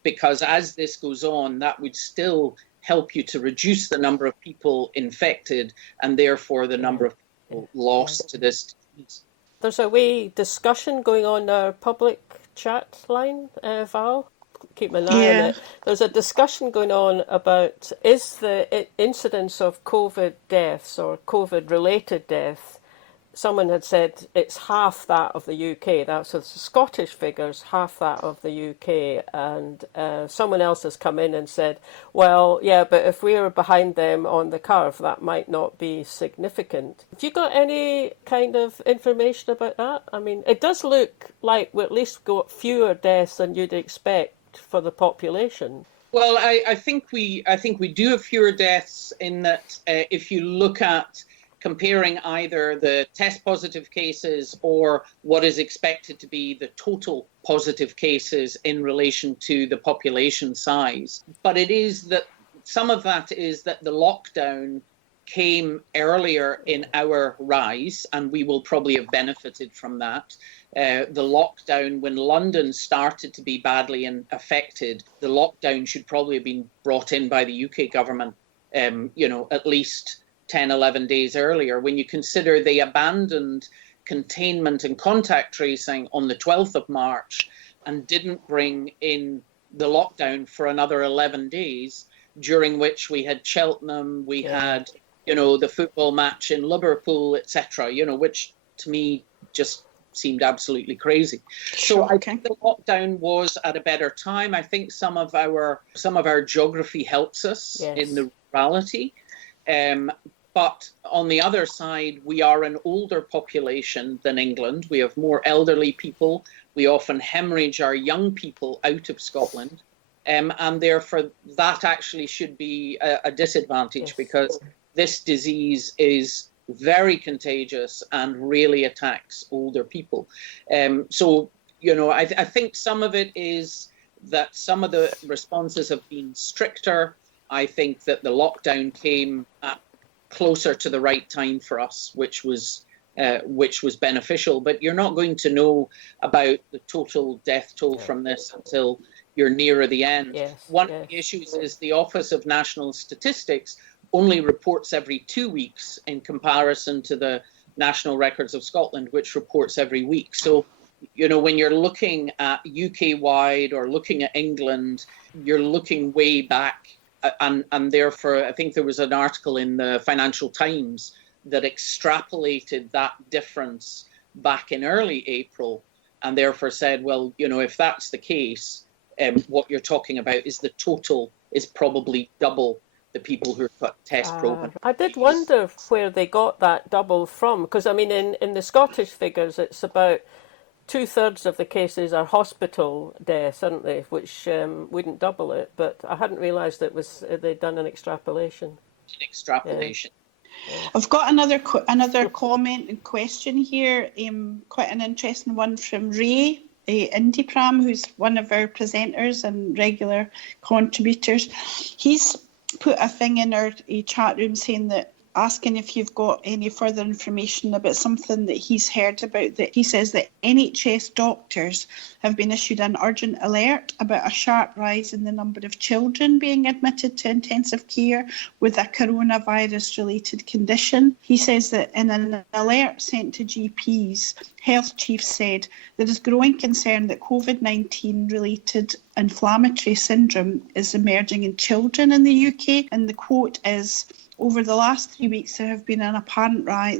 Because as this goes on, that would still help you to reduce the number of people infected and therefore the number of people lost to this disease. There's a wee discussion going on our public chat line, Val. Keep an eye on it. There's a discussion going on about, is the incidence of COVID deaths or COVID-related death, someone had said it's half that of the UK. That's the Scottish figures, half that of the UK. And someone else has come in and said, well, yeah, but if we were behind them on the curve, that might not be significant. Have you got any kind of information about that? I mean, it does look like we at least got fewer deaths than you'd expect for the population. Well, I think we do have fewer deaths in that if you look at comparing either the test positive cases or what is expected to be the total positive cases in relation to the population size. But it is that some of that is that the lockdown came earlier in our rise, and we will probably have benefited from that. The lockdown, when London started to be badly affected, the lockdown should probably have been brought in by the UK government, at least 10, 11 days earlier. When you consider they abandoned containment and contact tracing on the 12th of March and didn't bring in the lockdown for another 11 days, during which we had Cheltenham, we had, the football match in Liverpool, etc., which to me just seemed absolutely crazy. So I think the lockdown was at a better time. I think some of our geography helps us in the rurality. But on the other side, we are an older population than England. We have more elderly people. We often hemorrhage our young people out of Scotland. And therefore, that actually should be a disadvantage because this disease is very contagious and really attacks older people. So, I think some of it is that some of the responses have been stricter. I think that the lockdown came at closer to the right time for us, which was beneficial. But you're not going to know about the total death toll from this until you're nearer the end. One of the issues is the Office of National Statistics only reports every 2 weeks in comparison to the National Records of Scotland, which reports every week. So, when you're looking at UK-wide or looking at England, you're looking way back. And therefore, I think there was an article in the Financial Times that extrapolated that difference back in early April and therefore said, well, if that's the case, what you're talking about is the total is probably double the people who got test proven. I did wonder where they got that double from, because, in the Scottish figures, it's about 2/3 of the cases are hospital deaths, aren't they? Which wouldn't double it, but I hadn't realised they'd done an extrapolation. I've got another comment and question here. Quite an interesting one from Ray Indypram, who's one of our presenters and regular contributors. He's put a thing in our chat room saying that, asking if you've got any further information about something that he's heard about, that he says that NHS doctors have been issued an urgent alert about a sharp rise in the number of children being admitted to intensive care with a coronavirus-related condition. He says that in an alert sent to GPs, health chiefs said there is growing concern that COVID-19 related inflammatory syndrome is emerging in children in the UK, and the quote is, "Over the last 3 weeks, there has been an apparent rise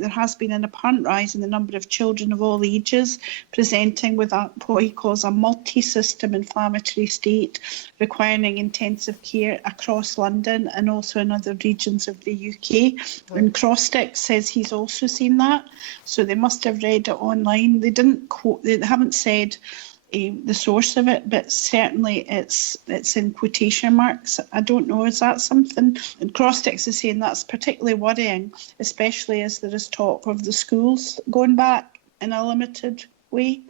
in the number of children of all ages presenting with what he calls a multi-system inflammatory state requiring intensive care across London and also in other regions of the UK." And Crossstick says he's also seen that, so they must have read it online. They haven't said the source of it, but certainly it's in quotation marks. I don't know, is that something? And Crosstix is saying that's particularly worrying, especially as there is talk of the schools going back in a limited way.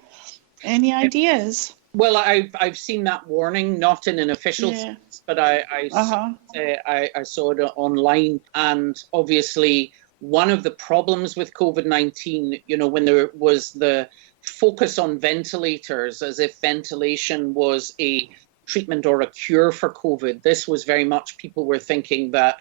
Any ideas? Well, I've seen that warning, not in an official sense, but I saw it online. And obviously, one of the problems with COVID-19, when there was the focus on ventilators as if ventilation was a treatment or a cure for COVID. This was very much, people were thinking that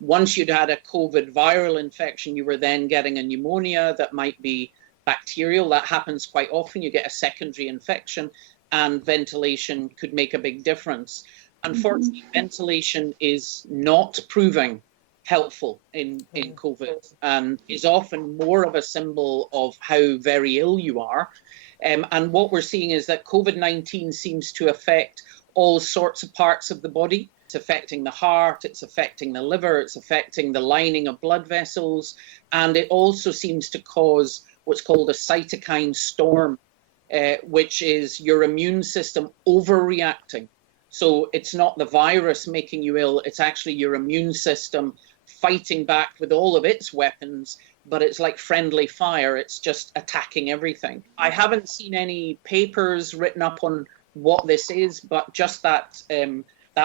once you'd had a COVID viral infection, you were then getting a pneumonia that might be bacterial. That happens quite often. You get a secondary infection and ventilation could make a big difference. Unfortunately, ventilation is not proving helpful in COVID and is often more of a symbol of how very ill you are. And what we're seeing is that COVID-19 seems to affect all sorts of parts of the body. It's affecting the heart, it's affecting the liver, it's affecting the lining of blood vessels, and it also seems to cause what's called a cytokine storm, which is your immune system overreacting. So it's not the virus making you ill, it's actually your immune system fighting back with all of its weapons, but it's like friendly fire. It's just attacking everything. I haven't seen any papers written up on what this is, but just that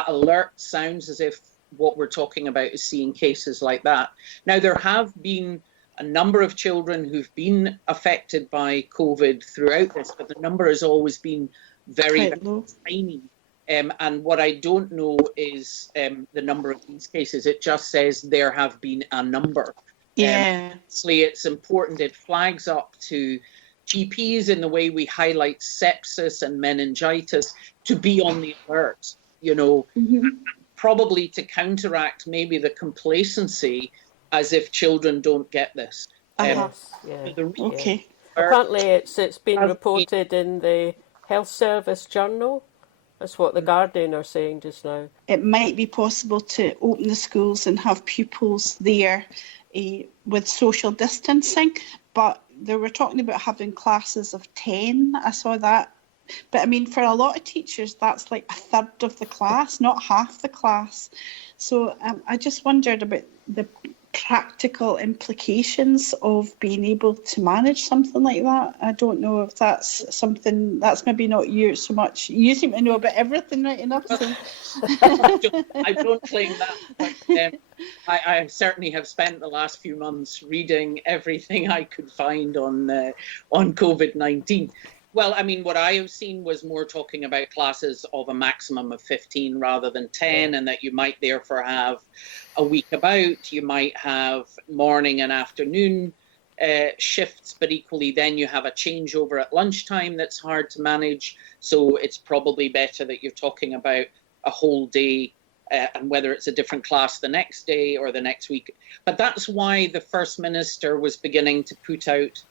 alert sounds as if what we're talking about is seeing cases like that. Now, there have been a number of children who've been affected by COVID throughout this, but the number has always been very, very tiny. And what I don't know is the number of these cases. It just says there have been a number. Obviously, it's important. It flags up to GPs in the way we highlight sepsis and meningitis to be on the alert, probably to counteract maybe the complacency as if children don't get this. Apparently, it's been reported in the Health Service Journal. That's what the Guardian are saying just now. It might be possible to open the schools and have pupils there with social distancing, but they were talking about having classes of 10. I saw that. But I mean, for a lot of teachers, that's like a third of the class, not half the class. So I just wondered about the practical implications of being able to manage something like that? I don't know if that's something that's maybe not you so much. You seem to know about everything right enough. So. I don't claim that, but I certainly have spent the last few months reading everything I could find on COVID-19. Well, I mean, what I have seen was more talking about classes of a maximum of 15 rather than 10, and that you might therefore have a week about. You might have morning and afternoon shifts, but equally then you have a changeover at lunchtime that's hard to manage. So it's probably better that you're talking about a whole day, and whether it's a different class the next day or the next week. But that's why the First Minister was beginning to put out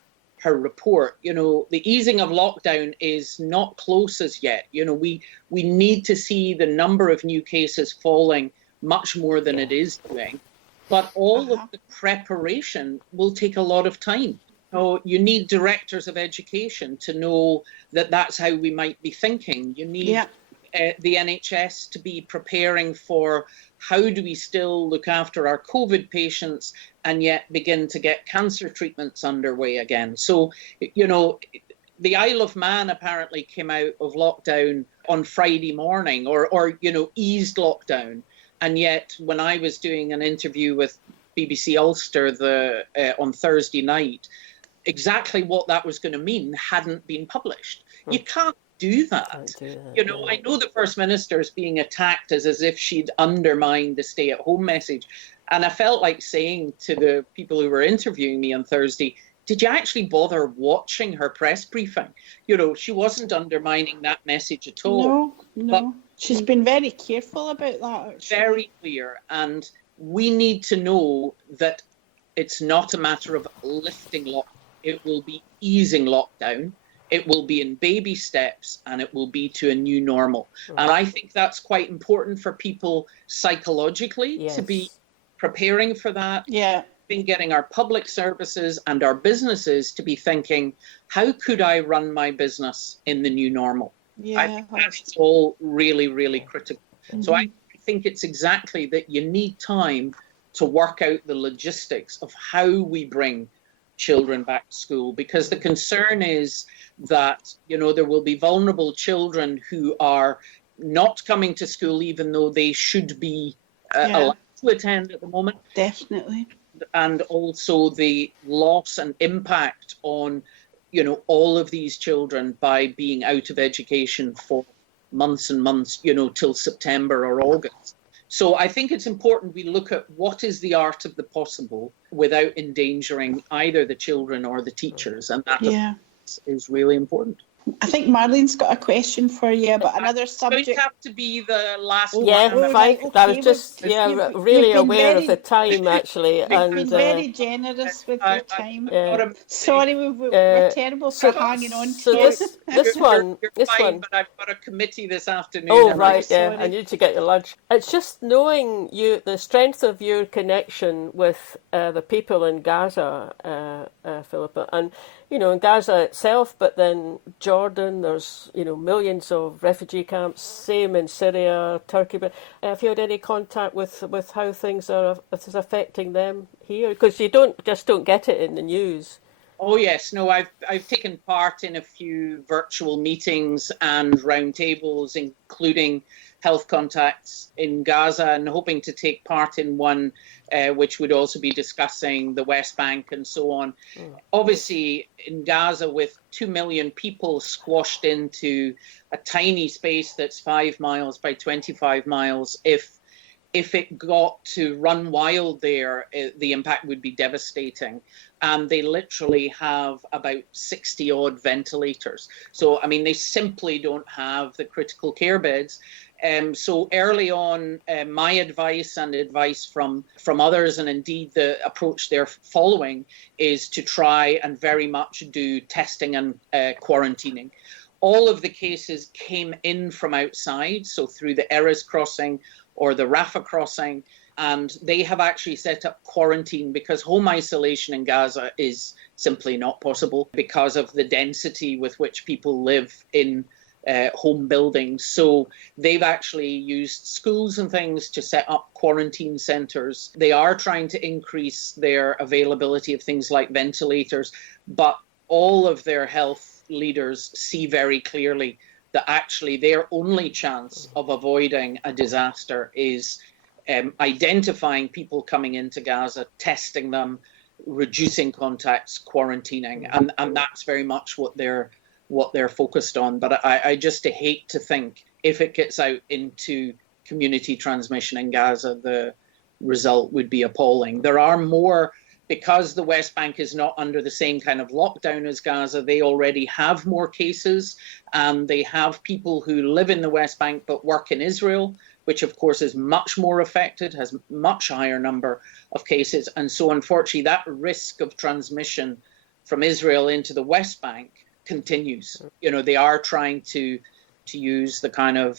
her report. You know, the easing of lockdown is not close as yet. You know, we need to see the number of new cases falling much more than it is doing. But all of the preparation will take a lot of time. So you need directors of education to know that that's how we might be thinking. You need the NHS to be preparing for how do we still look after our COVID patients and yet begin to get cancer treatments underway again. So, you know, the Isle of Man apparently came out of lockdown on Friday morning or you know, eased lockdown. And yet when I was doing an interview with BBC Ulster on Thursday night, exactly what that was going to mean hadn't been published. You can't do that. You know, I know the First Minister is being attacked as if she'd undermined the stay-at-home message. And I felt like saying to the people who were interviewing me on Thursday, did you actually bother watching her press briefing? You know, she wasn't undermining that message at all. No. But she's been very careful about that, actually. Very clear. And we need to know that it's not a matter of lifting lockdown. It will be easing lockdown. It will be in baby steps, and it will be to a new normal. And I think that's quite important for people psychologically to be preparing for that. Yeah. Been getting our public services and our businesses to be thinking, how could I run my business in the new normal? I think that's all really, really critical. So I think it's exactly that you need time to work out the logistics of how we bring children back to school, because the concern is that, you know, there will be vulnerable children who are not coming to school even though they should be allowed to attend at the moment. Definitely. And also the loss and impact on, you know, all of these children by being out of education for months and months, you know, till September or August. So I think it's important we look at what is the art of the possible without endangering either the children or the teachers. And that is really important. I think Marlene's got a question for you about another subject. It's going to have to be the last one. Yeah, fine. Okay. I was just really aware of the time, actually. You've been very generous with your time. Sorry, we're terrible for hanging on to so this one. But I've got a committee this afternoon. Oh, right, I need to get your lunch. It's just knowing the strength of your connection with the people in Gaza, Philippa, and you know, in Gaza itself, but then Jordan, there's, you know, millions of refugee camps, same in Syria, Turkey. But have you had any contact with how things are affecting them here? Because you don't get it in the news. Oh yes, no, I've taken part in a few virtual meetings and roundtables, including health contacts in Gaza, and hoping to take part in one which would also be discussing the West Bank and so on. Obviously, in Gaza, with 2 million people squashed into a tiny space that's 5 miles by 25 miles, if it got to run wild there, the impact would be devastating. And they literally have about 60 odd ventilators. So, I mean, they simply don't have the critical care beds. So early on, my advice and advice from others, and indeed the approach they're following, is to try and very much do testing and quarantining. All of the cases came in from outside, so through the Erez crossing or the Rafah crossing, and they have actually set up quarantine because home isolation in Gaza is simply not possible because of the density with which people live in home buildings. So they've actually used schools and things to set up quarantine centres. They are trying to increase their availability of things like ventilators, but all of their health leaders see very clearly that actually their only chance of avoiding a disaster is identifying people coming into Gaza, testing them, reducing contacts, quarantining, and that's very much what they're focused on. But I just hate to think if it gets out into community transmission in Gaza, the result would be appalling. There are more, because the West Bank is not under the same kind of lockdown as Gaza, they already have more cases, and they have people who live in the West Bank but work in Israel, which of course is much more affected, has much higher number of cases. And so unfortunately that risk of transmission from Israel into the West Bank continues. You know, they are trying to use the kind of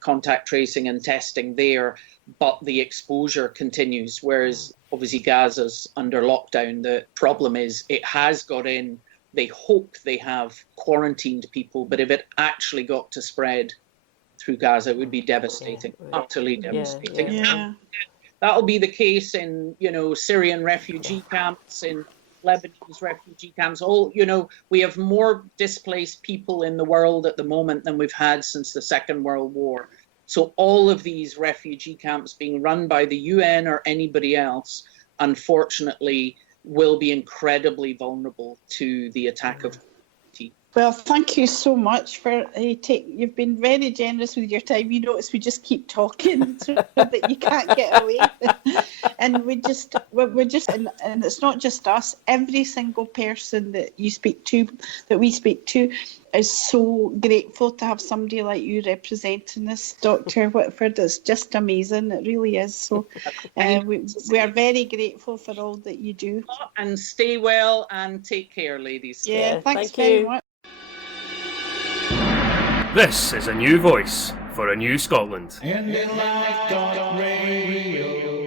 contact tracing and testing there, but the exposure continues, whereas obviously Gaza's under lockdown. The problem is it has got in, they hope they have quarantined people, but if it actually got to spread through Gaza, it would be devastating, utterly devastating. Yeah. That'll be the case in, Syrian refugee camps, in Lebanese refugee camps. We have more displaced people in the world at the moment than we've had since the Second World War. So all of these refugee camps being run by the UN or anybody else, unfortunately, will be incredibly vulnerable to the attack of humanity. Well, thank you so much for you've been very generous with your time. You notice we just keep talking so that you can't get away. And we're just, and it's not just us. Every single person that we speak to, is so grateful to have somebody like you representing us, Dr. Whitford. It's just amazing. It really is. So we are very grateful for all that you do. And stay well and take care, ladies. Yeah, thanks very much. This is a new voice for a new Scotland. Indylive.radio.